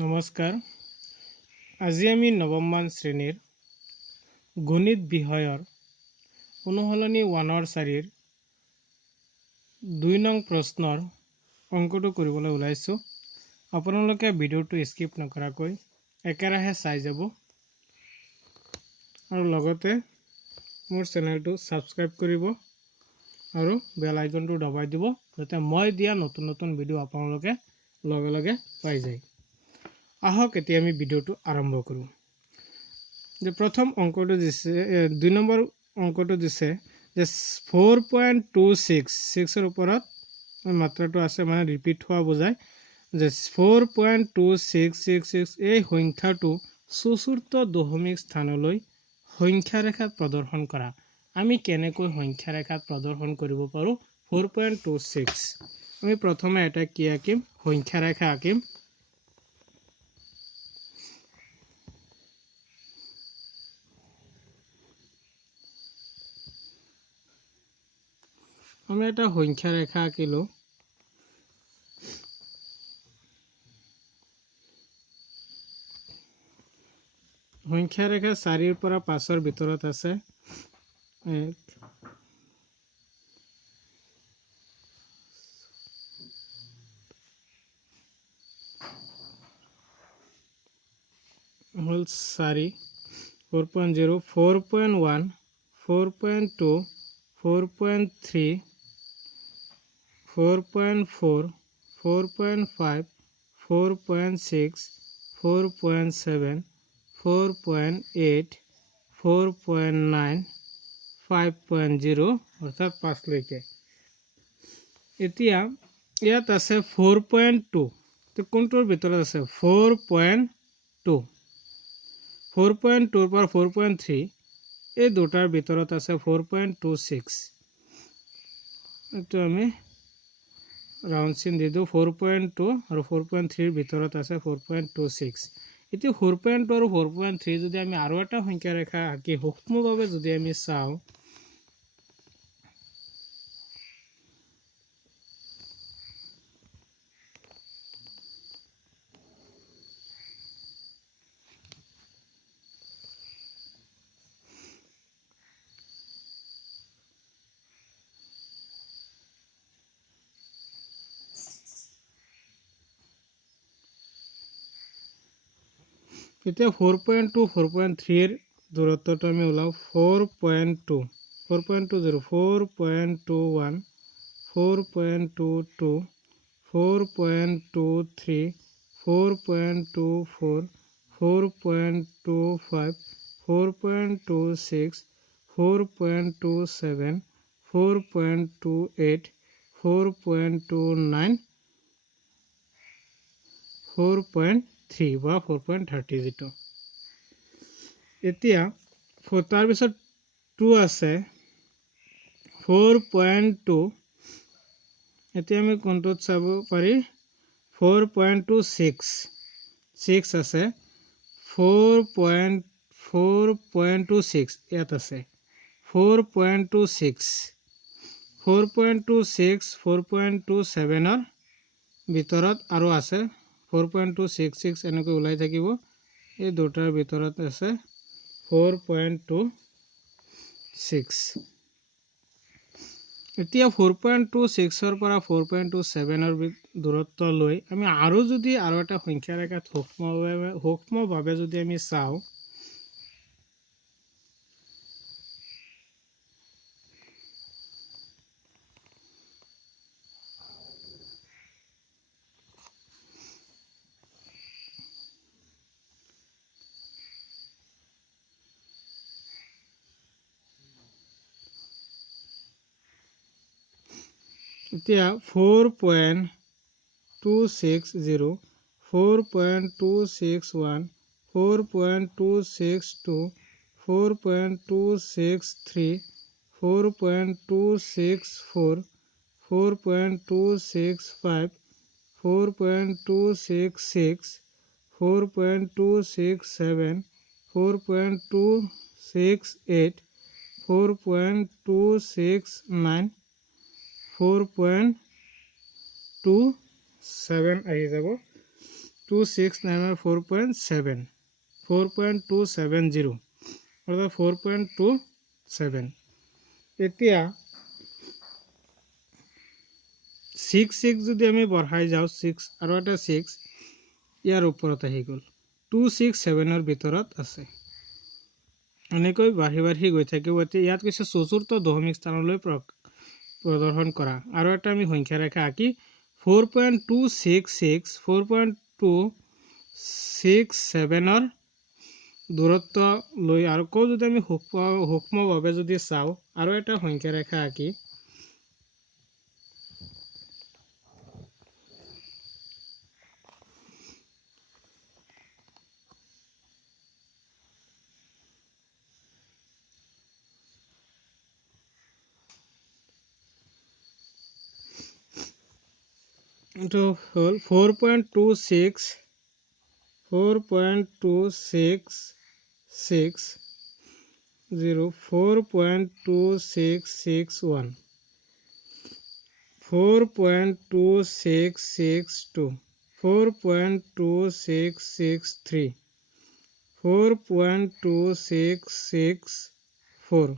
নমস্কাৰ। আজি আমি নৱমমান শ্ৰেণীৰ গণিত বিষয়ৰ অনুশীলনী 1-4 2 নং প্ৰশ্নৰ অংকটো কৰিবলৈ ওলাইছোঁ। আপোনালোকে ভিডিঅ'টো স্কিপ নকৰাকৈ একেৰাহে চাই যাব আৰু লগতে মোৰ চেনেলটো ছাবস্ক্ৰাইব কৰিব আৰু বেল আইকনটো দবাই দিব যাতে মই দিয়া নতুন ভিডিঅ' আপোনালোকে লগে লগে পাই যায়। আহক এতিয়া আমি ভিডিঅ'টো আৰম্ভ কৰোঁ। যে প্ৰথম অংকটো দিছে 2 নম্বৰ অংকটো দিছে যে 4.26 ৰ ওপৰত মাত্ৰাটো আছে মানে ৰিপিট হোৱা বুজায় যে 4.2666 এই সংখ্যাটো চতুৰ্থ দশমিক স্থানলৈ সংখ্যা ৰেখাত প্ৰদৰ্শন কৰা। আমি কেনেকৈ সংখ্যা ৰেখাত প্ৰদৰ্শন কৰিব পাৰোঁ 4.26। আমি প্ৰথমে এটা কি আঁকিম সংখ্যা ৰেখা আঁকিম। আমি এটা সংখ্যা ৰেখা আঁকিলো। সংখ্যা ৰেখা 4 পৰা 5 ভিতৰত আছে 1 হল 4 4.0 4.1 4.2 4.3 4.4 4.5 4.6 4.7 4.8 4.9 5.0 অৰ্থাৎ 5 লৈকে। এতিয়া ইয়াত আছে 4.2 তো কোনটোৰ ভিতৰত আছে 4.2 4.2 পৰা 4.3 এই দুটাৰ ভিতৰত আছে 4.26। এইটো আমি ৰাউণ্ড চিন দি দিওঁ 4.2 আৰু 4.3 ৰ ভিতৰত আছে 4.26। এতিয়া 4.2 আৰু 4.3 যদি আমি আৰু এটা সংখ্যা ৰেখা আঁকি সূক্ষ্মভাৱে যদি আমি চাওঁ এতিয়া 4.2 4.3 ৰ দূৰত্বটো আমি ওলাও 4.2 4.20 4.21 4.22 4.23 4.24 4.25 4.26 4.27 4.28 4.29 4.3 বা 4.30 যিটো। এতিয়া তাৰ পিছত 2 আছে 4.2 এতিয়া আমি কোনটোত চাব পাৰি 4.26 6 আছে 4.26 ইয়াত আছে 4.26 4.26 4.27 ৰ ভিতৰত আৰু আছে 4.266 এনেকৈ ওলাই থাকিব। এই দুটাৰ ভিতৰত আছে 4.26। এতিয়া 4.26 ৰ পৰা 4.27 ৰ দূৰত্ব লৈ আমি আৰু যদি আৰু এটা সংখ্যা ৰেখাত সূক্ষ্মভাৱে যদি আমি চাওঁ এতিয়া 4.260 4.261 4.262 4.263 4.264 4.265 4.266 4.267 4.268 4.269 4.27 আহি যাব 269 4.7 4.270 অর্থাৎ 4.27 এতিয়া 6 যদি আমি বঢ়াই যাওঁ 6 আৰু এটা 6 ইয়াৰ ওপৰত আহি গ'ল 267 ৰ ভিতৰত আছে এনেকৈ বাঢ়ি গৈ থাকিব এতিয়া ইয়াত কৈছে চতুৰ্থ দশমিক স্থানলৈ প্ৰদৰ্শন কৰা আৰু এটা আমি সংখ্যা ৰেখা আঁকি 4.266 4.267 ৰ দূৰত্ব লৈ আৰু কো যদি আমি সূক্ষ্মভাৱে যদি চাওঁ আৰু এটা সংখ্যা ৰেখা আঁকি এইটো হ'ল 4.266 4.2661 4.2662 4.2663 4.2664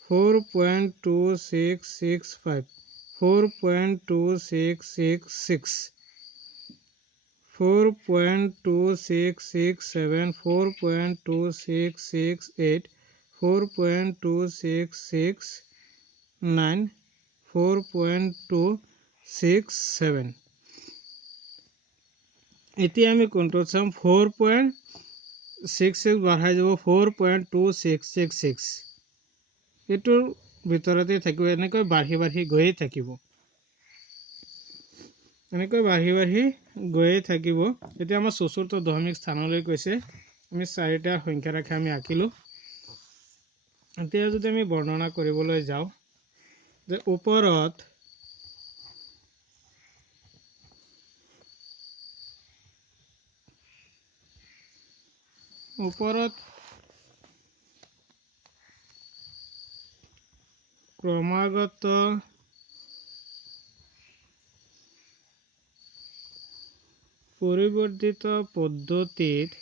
4.2665 4.2666 4.2667 4.2668 4.2669 4.267 এতিয়া আমি কোনটো চাম 4.66 বঢ়াই যাব 4.2666 এটোৰ ভিতৰতে থাকিব এনেকৈ বাঢ়ি গৈয়ে থাকিব এতিয়া আমাৰ চতুৰ্থ দশমিক স্থানলৈ গৈছে আমি চাৰিটা সংখ্যা ৰেখা আমি আঁকিলো এতিয়া যদি আমি বৰ্ণনা কৰিবলৈ যাওঁ যে ওপৰত ক্ৰমাগত পৰিৱৰ্তিত পদ্ধতিত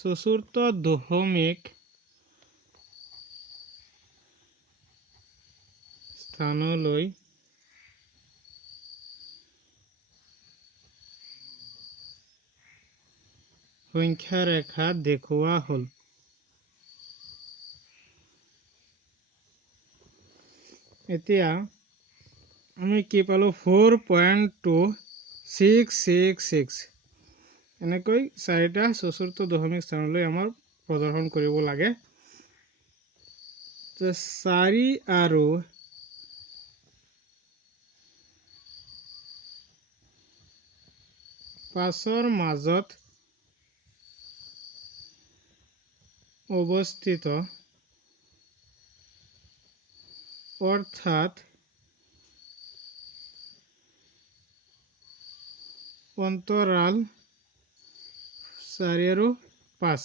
চতুৰ্থ দশমিক স্থানলৈ সংখ্যা ৰেখা দেখুওৱা হ'ল এতিয়া আমি কি পালো 4.2666 এনেকৈ চাৰিটা চতুৰ্থ দশমিক স্থানলৈ আমাৰ প্ৰদৰ্শন কৰিব লাগে 4 আৰু 5ৰ মাজত অৱস্থিত অৰ্থাৎ অন্তৰাল 4 আৰু 5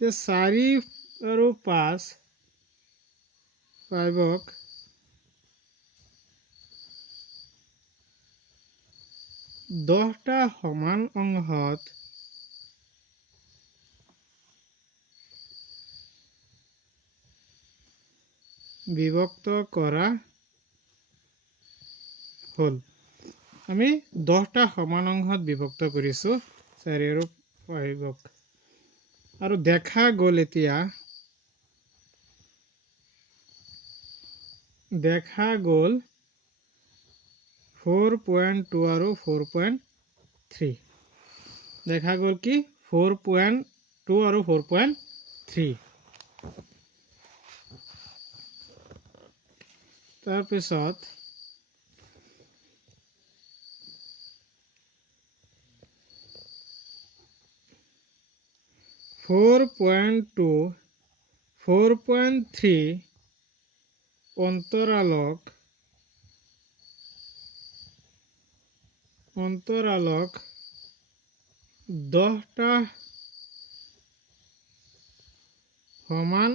4 আৰু 5 5ক 10টা সমান অংশত বিভক্ত কৰা হ'ল আমি 10টা সমান অংশত বিভক্ত কৰিছো 4 আৰু 5ক আৰু দেখা গ'ল এতিয়া 4.2 আৰু 4.3 দেখা গ'ল কি 4.2 আৰু 4.3 তাৰপিছত 4.2 4.3 অন্তৰালক 10টা সমান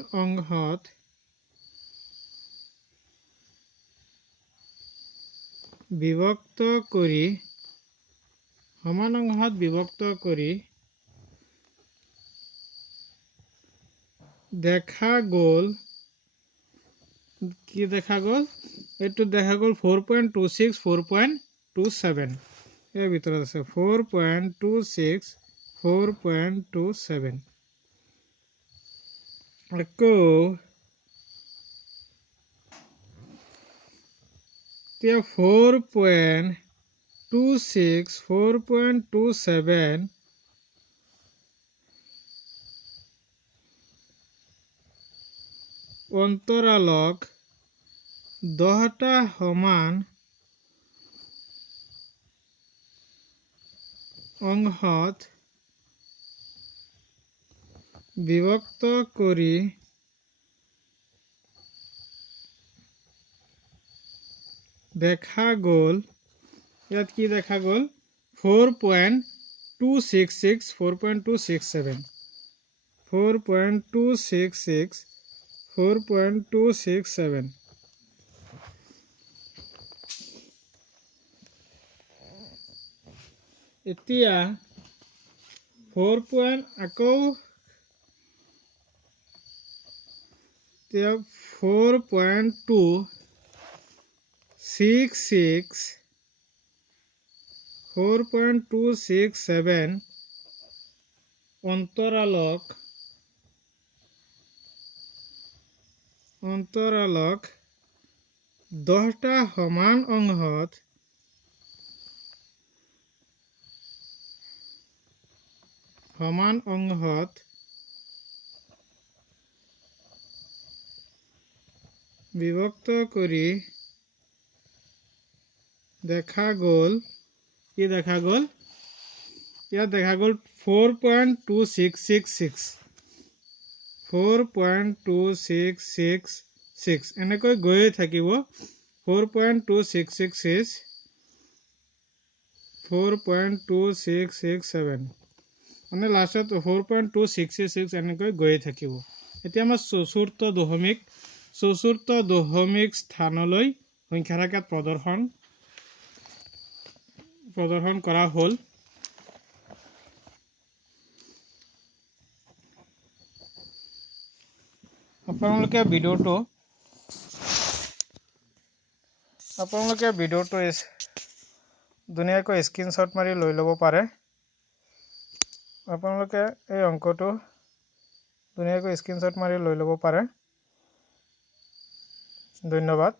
অংশত বিভক্ত কৰি দেখা গ'ল কি দেখা গ'ল এইটো দেখা গ'ল 4.26 4.27 এর ভিতৰত আছে 4.26 4.27 আকৌ এতিয়া 4.26 4.27 অন্তৰালক 10টা সমান অংশত বিভক্ত কৰি দেখা গ'ল ইয়াত কি দেখা গ'ল 4.266 4.267 4.266 4.267 এতিয়া 4. আকৌ এতিয়া 4.266 4.267 অন্তৰালক 10টা সমান অংশত বিভক্ত কৰি দেখা গ'ল কি দেখা গ'ল ইয়াত দেখা গ'ল 4.2666 4.2666 এনেকৈ গৈয়ে থাকিব 4.2666 4.2667 মানে লাষ্টত 4.266 এনেকৈ গৈয়ে থাকিব এতিয়া আমাৰ চতুৰ্থ দশমিক স্থানলৈ সংখ্যা ৰেখাত প্ৰদৰ্শন কৰা হ'ল আপোনালোকে ভিডিঅ'টো ধুনীয়াকৈ স্ক্ৰীনশ্বট মাৰি লৈ ল'ব পাৰে আপোনালোকে এই অংকটো ধুনীয়াকৈ স্ক্ৰীনশ্বট মাৰি লৈ ল'ব পাৰে ধন্যবাদ